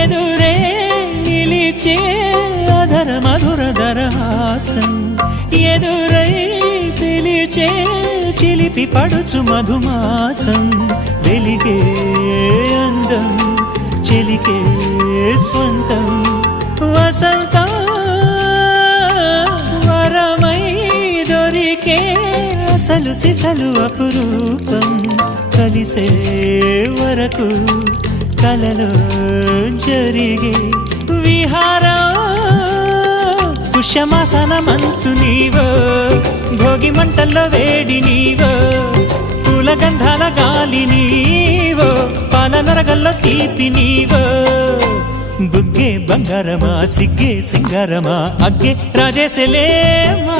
ఎదురే నిలిచే అధర మధుర దరహాసం ఎదురై పిలిచే చిలిపి పడుచు మధుమాసం వెలిగే అందం చెలికే స్వంతం వసంతం వరమై దొరికే అసలు సిసలు అపురూపం కలిసే వరకు కలలో జరిగే విహారం పుష్యమాసన మనసు నీవో భోగి మంటల్లో వేడి నీవో పూల గంధాల గాలి నీవో పాల నరగల్లో తీపి నీవో బుగ్గే బంగారమా సిగ్గే సింగారమా అగ్గే రాజేసలేమా